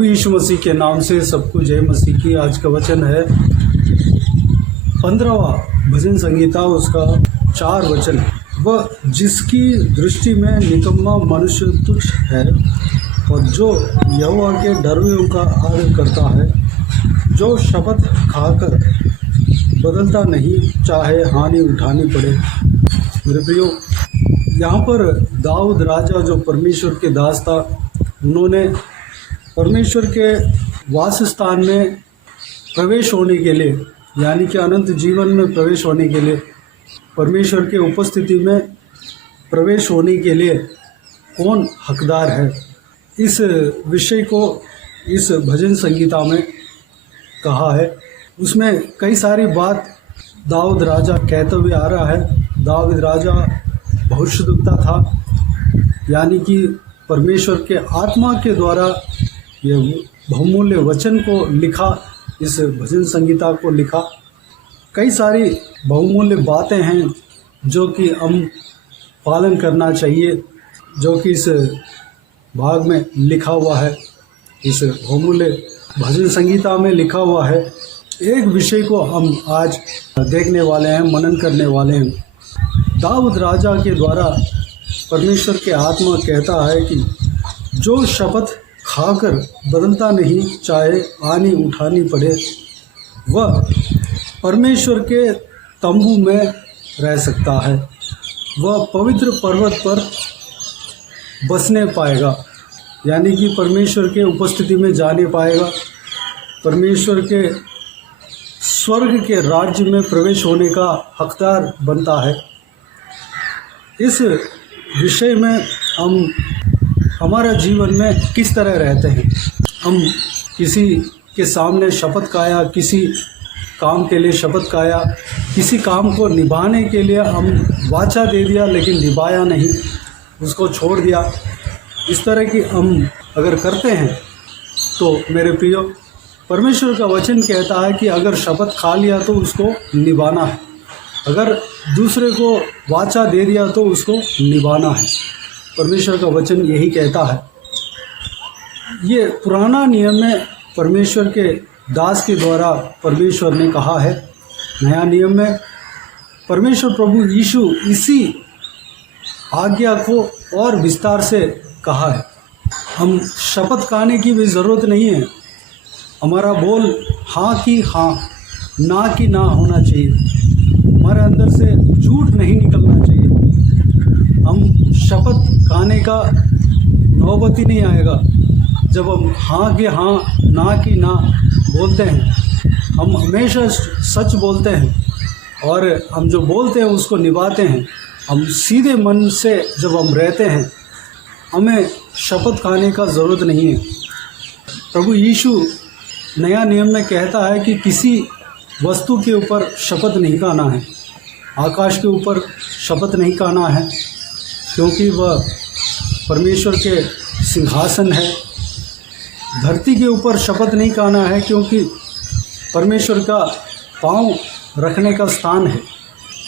प्रभु यीशु मसीह के नाम से सबको जय मसीह की। आज का वचन है 15वां भजन संगीता, उसका 4 वचन। वह जिसकी दृष्टि में निकम्मा मनुष्य तुच्छ है और जो यहोवा के डरवों का आदर करता है, जो शपथ खाकर बदलता नहीं, चाहे हानि उठानी पड़े। मेरे प्रियो, यहाँ पर दाऊद राजा जो परमेश्वर के दास था, उन्होंने परमेश्वर के वासस्थान में प्रवेश होने के लिए, यानी कि अनंत जीवन में प्रवेश होने के लिए, परमेश्वर के उपस्थिति में प्रवेश होने के लिए कौन हकदार है, इस विषय को इस भजन संगीता में कहा है। उसमें कई सारी बात दाऊद राजा कहते हुए आ रहा है। दाऊद राजा बहुत शुद्धता था, यानी कि परमेश्वर के आत्मा के द्वारा ये बहुमूल्य वचन को लिखा, इस भजन संगीता को लिखा। कई सारी बहुमूल्य बातें हैं जो कि हम पालन करना चाहिए, जो कि इस भाग में लिखा हुआ है, इस बहुमूल्य भजन संगीता में लिखा हुआ है। एक विषय को हम आज देखने वाले हैं, मनन करने वाले हैं। दाऊद राजा के द्वारा परमेश्वर के आत्मा कहता है कि जो शपथ खाकर बदलता नहीं, चाहे हानि उठानी पड़े, वह परमेश्वर के तंबू में रह सकता है, वह पवित्र पर्वत पर बसने पाएगा, यानी कि परमेश्वर के उपस्थिति में जाने पाएगा, परमेश्वर के स्वर्ग के राज्य में प्रवेश होने का हकदार बनता है। इस विषय में हम हमारा जीवन में किस तरह रहते हैं। हम किसी के सामने शपथ खाया, किसी काम के लिए शपथ खाया, किसी काम को निभाने के लिए हम वाचा दे दिया लेकिन निभाया नहीं, उसको छोड़ दिया। इस तरह की हम अगर करते हैं तो मेरे प्रियो, परमेश्वर का वचन कहता है कि अगर शपथ खा लिया तो उसको निभाना है, अगर दूसरे को वाचा दे दिया तो उसको निभाना है। परमेश्वर का वचन यही कहता है। ये पुराना नियम में परमेश्वर के दास के द्वारा परमेश्वर ने कहा है। नया नियम में परमेश्वर प्रभु यीशु इसी आज्ञा को और विस्तार से कहा है। हम शपथ खाने की भी ज़रूरत नहीं है। हमारा बोल हाँ की हाँ, ना की ना होना चाहिए। हमारे अंदर से झूठ नहीं निकलना चाहिए। हम शपथ खाने का नौबत ही नहीं आएगा जब हम हाँ के हाँ, ना की ना बोलते हैं। हम हमेशा सच बोलते हैं और हम जो बोलते हैं उसको निभाते हैं। हम सीधे मन से जब हम रहते हैं, हमें शपथ खाने का ज़रूरत नहीं है। प्रभु यीशु नया नियम में कहता है कि किसी वस्तु के ऊपर शपथ नहीं खाना है। आकाश के ऊपर शपथ नहीं खाना है, क्योंकि वह परमेश्वर के सिंहासन है। धरती के ऊपर शपथ नहीं खाना है, क्योंकि परमेश्वर का पाँव रखने का स्थान है।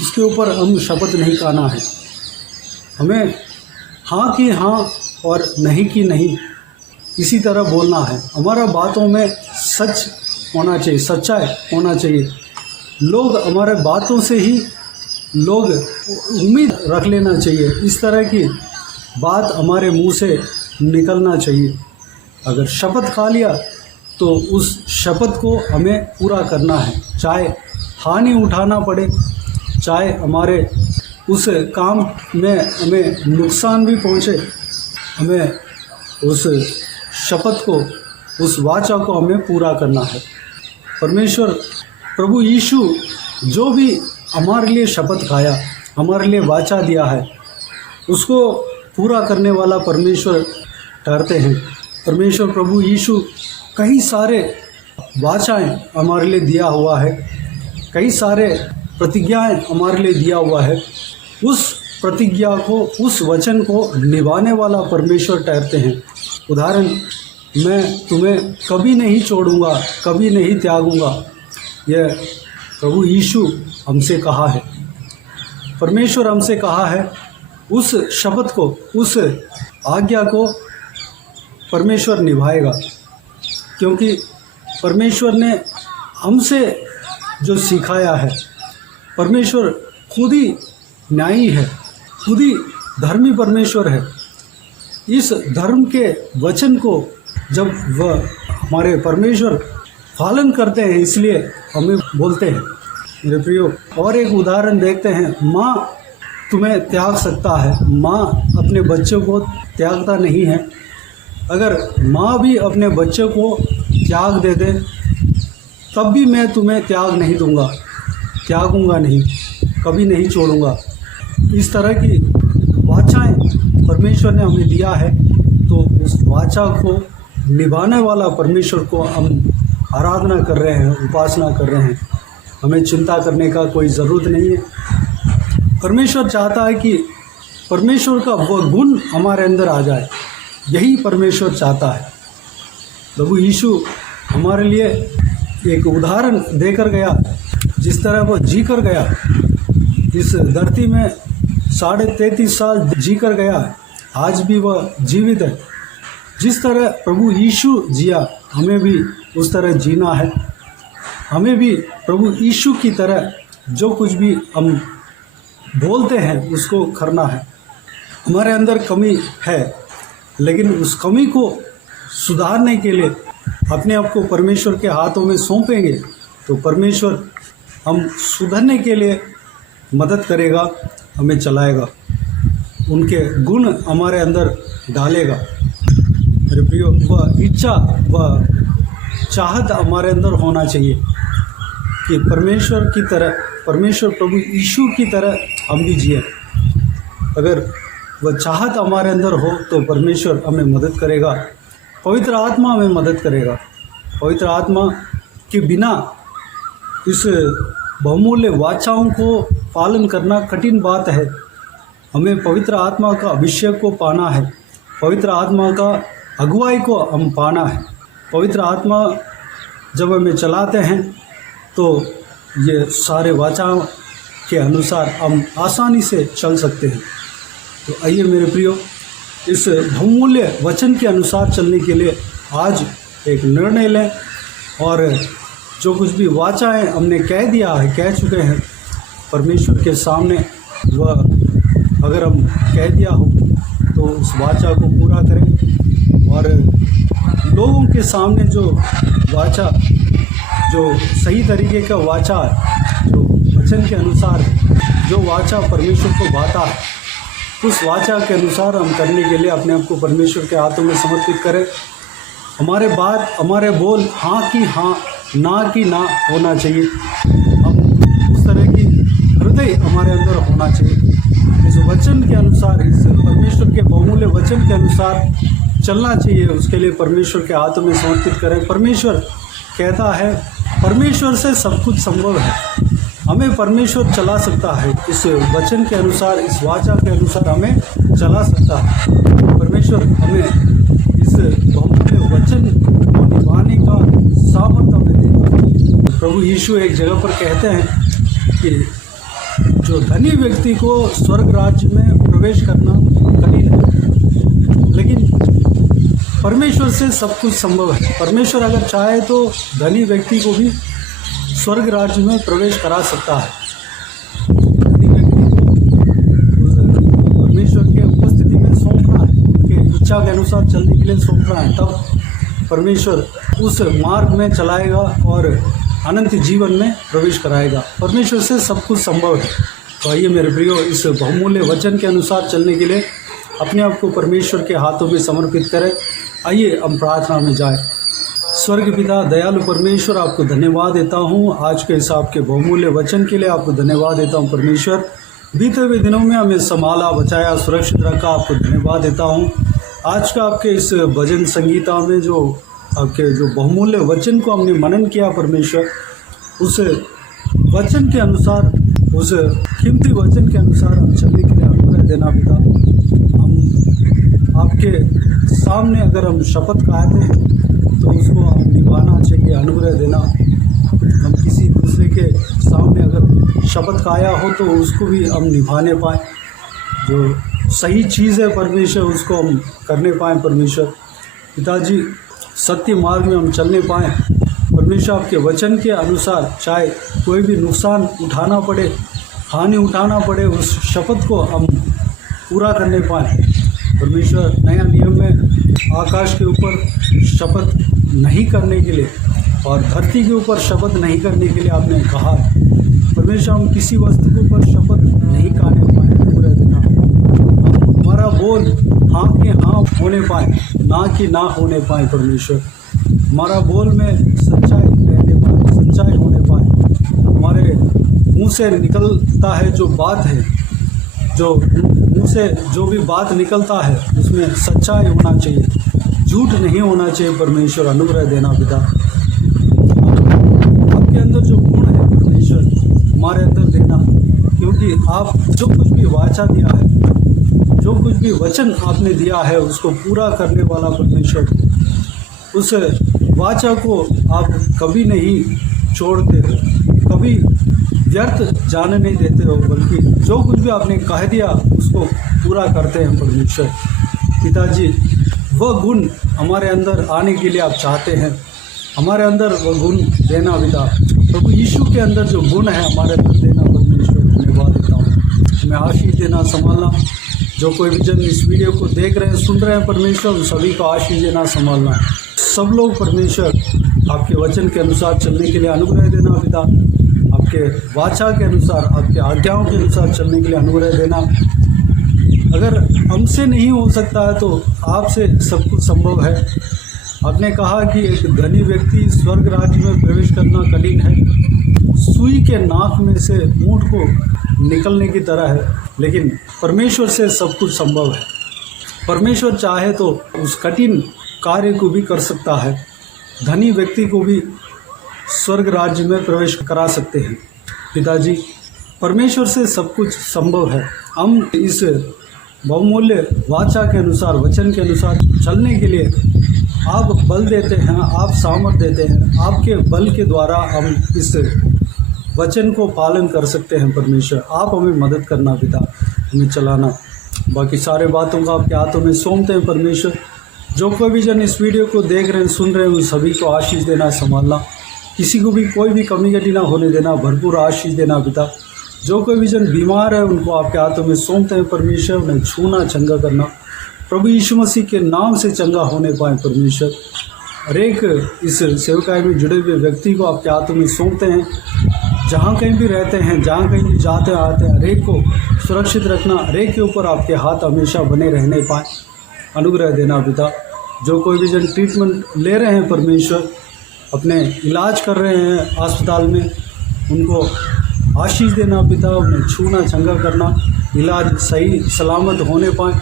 उसके ऊपर हम शपथ नहीं खाना है। हमें हाँ की हाँ और नहीं की नहीं, इसी तरह बोलना है। हमारा बातों में सच होना चाहिए, सच्चाई होना चाहिए। लोग हमारे बातों से ही लोग उम्मीद रख लेना चाहिए। इस तरह की बात हमारे मुंह से निकलना चाहिए। अगर शपथ खा लिया तो उस शपथ को हमें पूरा करना है, चाहे हानि उठाना पड़े, चाहे हमारे उस काम में हमें नुकसान भी पहुँचे, हमें उस शपथ को, उस वाचा को हमें पूरा करना है। परमेश्वर प्रभु यीशु जो भी हमारे लिए शपथ खाया, हमारे लिए वाचा दिया है, उसको पूरा करने वाला परमेश्वर ठहरते हैं। परमेश्वर प्रभु यीशु कई सारे वाचाएं हमारे लिए दिया हुआ है, कई सारे प्रतिज्ञाएं हमारे लिए दिया हुआ है। उस प्रतिज्ञा को, उस वचन को निभाने वाला परमेश्वर ठहरते हैं। उदाहरण, मैं तुम्हें कभी नहीं छोड़ूंगा, कभी नहीं त्यागूंगा, यह प्रभु यीशु हमसे कहा है। परमेश्वर हमसे कहा है। उस शपथ को, उस आज्ञा को परमेश्वर निभाएगा। क्योंकि परमेश्वर ने हमसे जो सिखाया है, परमेश्वर खुद ही न्यायी है, खुद ही धर्मी परमेश्वर है। इस धर्म के वचन को जब वह हमारे परमेश्वर पालन करते हैं, इसलिए हमें बोलते हैं। मेरे प्रियो, और एक उदाहरण देखते हैं। माँ तुम्हें त्याग सकता है, माँ अपने बच्चों को त्यागता नहीं है। अगर माँ भी अपने बच्चे को त्याग दे दे तब भी मैं तुम्हें त्याग नहीं दूंगा, त्यागूंगा नहीं, कभी नहीं छोड़ूंगा। इस तरह की वाचाएं परमेश्वर ने हमें दिया है, तो उस वाचा को निभाने वाला परमेश्वर को हम आराधना कर रहे हैं, उपासना कर रहे हैं। हमें चिंता करने का कोई ज़रूरत नहीं है। परमेश्वर चाहता है कि परमेश्वर का वह गुण हमारे अंदर आ जाए, यही परमेश्वर चाहता है। प्रभु यीशु हमारे लिए एक उदाहरण देकर गया, जिस तरह वह जी कर गया, इस धरती में 33.5 साल जी कर गया, आज भी वह जीवित है। जिस तरह प्रभु यीशु जिया, हमें भी उस तरह जीना है। हमें भी प्रभु यीशु की तरह जो कुछ भी हम बोलते हैं उसको करना है। हमारे अंदर कमी है, लेकिन उस कमी को सुधारने के लिए अपने आप को परमेश्वर के हाथों में सौंपेंगे तो परमेश्वर हम सुधरने के लिए मदद करेगा, हमें चलाएगा, उनके गुण हमारे अंदर डालेगा। मेरे प्रियो, वह इच्छा, वह चाहत हमारे अंदर होना चाहिए कि परमेश्वर की तरह, परमेश्वर प्रभु यीशु की तरह हम भी जिए। अगर वह चाहत हमारे अंदर हो तो परमेश्वर हमें मदद करेगा, पवित्र आत्मा हमें मदद करेगा। पवित्र आत्मा के बिना इस बहुमूल्य वाचाओं को पालन करना कठिन बात है। हमें पवित्र आत्मा का अभिषेक को पाना है, पवित्र आत्मा का अगुवाई को हम पाना है। पवित्र आत्मा जब हमें चलाते हैं तो ये सारे वाचाओं के अनुसार हम आसानी से चल सकते हैं। तो आइए मेरे प्रियो, इस बहुमूल्य वचन के अनुसार चलने के लिए आज एक निर्णय लें, और जो कुछ भी वाचाएं हमने कह दिया है, कह चुके हैं परमेश्वर के सामने, वह अगर हम कह दिया हो तो उस वाचा को पूरा करें। और लोगों के सामने जो वाचा, जो सही तरीके का वाचा है, जो वचन के अनुसार जो वाचा परमेश्वर को भाता है, उस वाचा के अनुसार हम करने के लिए अपने आप को परमेश्वर के हाथों में समर्पित करें। हमारे बात, हमारे बोल हाँ की हाँ, ना की ना होना चाहिए। हम उस तरह की हृदय हमारे अंदर होना चाहिए। इस वचन के अनुसार, इस परमेश्वर के बहुमूल्य वचन के अनुसार चलना चाहिए। उसके लिए परमेश्वर के हाथों में समर्पित करें। परमेश्वर कहता है, परमेश्वर से सब कुछ संभव है। हमें परमेश्वर चला सकता है, इस वचन के अनुसार, इस वाचा के अनुसार हमें चला सकता है। परमेश्वर हमें इस बहुमूल्य वचन को निभाने का सामर्थ्य हमें देगा। प्रभु यीशु एक जगह पर कहते हैं कि जो धनी व्यक्ति को स्वर्ग राज्य में प्रवेश करना कठिन है, लेकिन परमेश्वर से सब कुछ संभव है। परमेश्वर अगर चाहे तो धनी व्यक्ति को भी स्वर्ग राज्य में प्रवेश करा सकता है। धनी व्यक्ति को परमेश्वर के उपस्थिति में सौंपना है, उनके इच्छा के अनुसार चलने के लिए सौंपना है, तब परमेश्वर उस मार्ग में चलाएगा और अनंत जीवन में प्रवेश कराएगा। परमेश्वर से सब कुछ संभव है। तो आइए मेरे प्रियो, इस बहुमूल्य वचन के अनुसार चलने के लिए अपने आप को परमेश्वर के हाथों में समर्पित करें। आइए हम प्रार्थना में जाएं। स्वर्ग पिता, दयालु परमेश्वर, आपको धन्यवाद देता हूँ आज के इस आपके बहुमूल्य वचन के लिए। आपको धन्यवाद देता हूँ परमेश्वर, बीते हुए दिनों में हमें संभाला, बचाया, सुरक्षित रखा। आपको धन्यवाद देता हूँ आज का आपके इस भजन संगीता में जो आपके जो बहुमूल्य वचन को हमने मनन किया परमेश्वर, उस वचन के अनुसार, उस कीमती वचन के अनुसार हम चलने के लिए अनुग्रह देना पिता। हम आपके सामने अगर हम शपथ खाते हैं तो उसको हम निभाना चाहिए, अनुग्रह देना। हम किसी दूसरे के सामने अगर शपथ खाया हो तो उसको भी हम निभाने पाएँ, जो सही चीज़ है परमेश्वर उसको हम करने पाएँ परमेश्वर। पिताजी, सत्य मार्ग में हम चलने पाएँ। परमेश्वर आपके वचन के अनुसार चाहे कोई भी नुकसान उठाना पड़े, हानि उठाना पड़े, उस शपथ को हम पूरा करने पाएँ। परमेश्वर नया नियम में आकाश के ऊपर शपथ नहीं करने के लिए और धरती के ऊपर शपथ नहीं करने के लिए आपने कहा। परमेश्वर हम किसी वस्तु के ऊपर शपथ नहीं खाने पाए पूरे दिन। हमारा बोल हाँ के हाँ होने पाए, ना कि ना होने पाए। परमेश्वर हमारा बोल में सच्चाई रहने पाए, सच्चाई होने पाए। हमारे मुंह से निकलता है जो बात है, जो मुंह से जो भी बात निकलता है उसमें सच्चाई होना चाहिए, झूठ नहीं होना चाहिए। परमेश्वर अनुग्रह देना पिता। आपके अंदर जो गुण है परमेश्वर हमारे अंदर देना, क्योंकि आप जो कुछ भी वाचा दिया है, जो कुछ भी वचन आपने दिया है उसको पूरा करने वाला परमेश्वर, उस वाचा को आप कभी नहीं छोड़ते हो, कभी व्यर्थ जाने नहीं देते हो, बल्कि जो कुछ भी आपने कह दिया उसको पूरा करते हैं। परमेश्वर पिताजी, वह गुण हमारे अंदर आने के लिए आप चाहते हैं, हमारे अंदर वह गुण देना पिता। प्रभु यीशु के अंदर जो गुण है हमारे अंदर देना परमेश्वर। धन्यवाद देता हूँ। मैं आशीष देना, संभालना। जो कोई भी जन इस वीडियो को देख रहे हैं, सुन रहे हैं परमेश्वर, उन सभी को आशीष देना, संभालना। सब लोग परमेश्वर आपके वचन के अनुसार चलने के लिए अनुग्रह देना पिता। आपके वाचा के अनुसार, आपके आज्ञाओं के अनुसार चलने के लिए अनुग्रह देना। अगर हमसे नहीं हो सकता है तो आपसे सब कुछ संभव है। आपने कहा कि एक धनी व्यक्ति स्वर्ग राज्य में प्रवेश करना कठिन है, सुई के नाक में से ऊँट को निकलने की तरह है, लेकिन परमेश्वर से सब कुछ संभव है। परमेश्वर चाहे तो उस कठिन कार्य को भी कर सकता है। धनी व्यक्ति को भी स्वर्ग राज्य में प्रवेश करा सकते हैं। पिताजी, परमेश्वर से सब कुछ संभव है। हम इस बहुमूल्य वाचा के अनुसार, वचन के अनुसार चलने के लिए आप बल देते हैं, आप सामर्थ्य देते हैं। आपके बल के द्वारा हम इस वचन को पालन कर सकते हैं। परमेश्वर आप हमें मदद करना पिता, हमें चलाना। बाकी सारे बातों को आपके हाथों में सौंपते हैं परमेश्वर। जो कोई भी जन इस वीडियो को देख रहे हैं, सुन रहे हैं, उन सभी को आशीष देना, संभालना। किसी को भी कोई भी कमी घटी ना होने देना, भरपूर आशीष देना पिता। जो कोई भी जन बीमार है उनको आपके हाथों में सौंपते हैं परमेश्वर। उन्हें छूना, चंगा करना। प्रभु यीशु मसीह के नाम से चंगा होने पाए परमेश्वर। हर एक इस सेवकाई में जुड़े हुए व्यक्ति को आपके हाथों में सौंपते हैं। जहाँ कहीं भी रहते हैं, जहाँ कहीं भी जाते आते हैं, हर एक को सुरक्षित रखना। हर एक के ऊपर आपके हाथ हमेशा बने रहने पाए, अनुग्रह देना पिता। जो कोई भी जन ट्रीटमेंट ले रहे हैं परमेश्वर, अपने इलाज कर रहे हैं अस्पताल में, उनको आशीष देना पिता। उन्हें छूना, चंगा करना, इलाज सही सलामत होने पाए,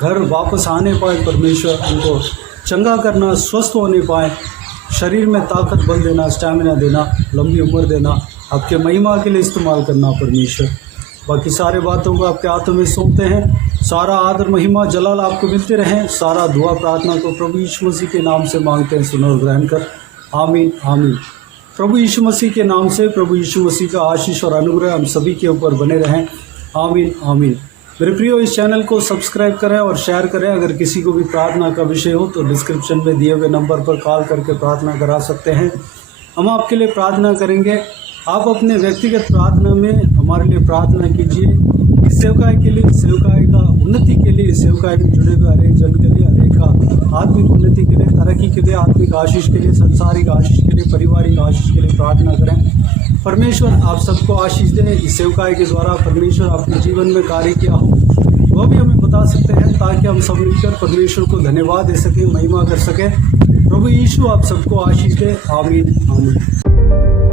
घर वापस आने पाए परमेश्वर। उनको चंगा करना, स्वस्थ होने पाए, शरीर में ताकत बल देना, स्टैमिना देना, लंबी उम्र देना, आपके महिमा के लिए इस्तेमाल करना परमेश्वर। बाकी सारे बातों को आपके हाथों में सौंपते हैं। सारा आदर, महिमा, जलाल आपको मिलते रहें। सारा दुआ प्रार्थना को प्रभु यीशु मसीह के नाम से मांगते हैं, सुनो और ग्रहण कर। आमीन, आमीन। प्रभु यीशु मसीह के नाम से प्रभु यीशु मसीह का आशीष और अनुग्रह हम सभी के ऊपर बने रहें। आमीन, आमीन। मेरे प्रियो, इस चैनल को सब्सक्राइब करें और शेयर करें। अगर किसी को भी प्रार्थना का विषय हो तो डिस्क्रिप्शन में दिए हुए नंबर पर कॉल करके प्रार्थना करा सकते हैं। हम आपके लिए प्रार्थना करेंगे। आप अपने व्यक्तिगत प्रार्थना में हमारे लिए प्रार्थना कीजिए। इस सेवकाई के लिए, सेवकाई का उन्नति के लिए, सेवकाई में जुड़े हुए हर एक जन के लिए, हर एक का आत्मिक उन्नति के लिए, तरक्की के लिए, आत्मिक आशीष के लिए, संसारिक आशीष के लिए, पारिवारिक आशीष के लिए प्रार्थना करें। परमेश्वर आप सबको आशीष दें। इस सेवकाई के द्वारा परमेश्वर अपने जीवन में कार्य किया हो वह भी हमें बता सकते हैं, ताकि हम सब मिलकर परमेश्वर को धन्यवाद दे सकें, महिमा कर सकें। प्रभु यीशु आप सबको आशीष दे। आमीन, आमीन।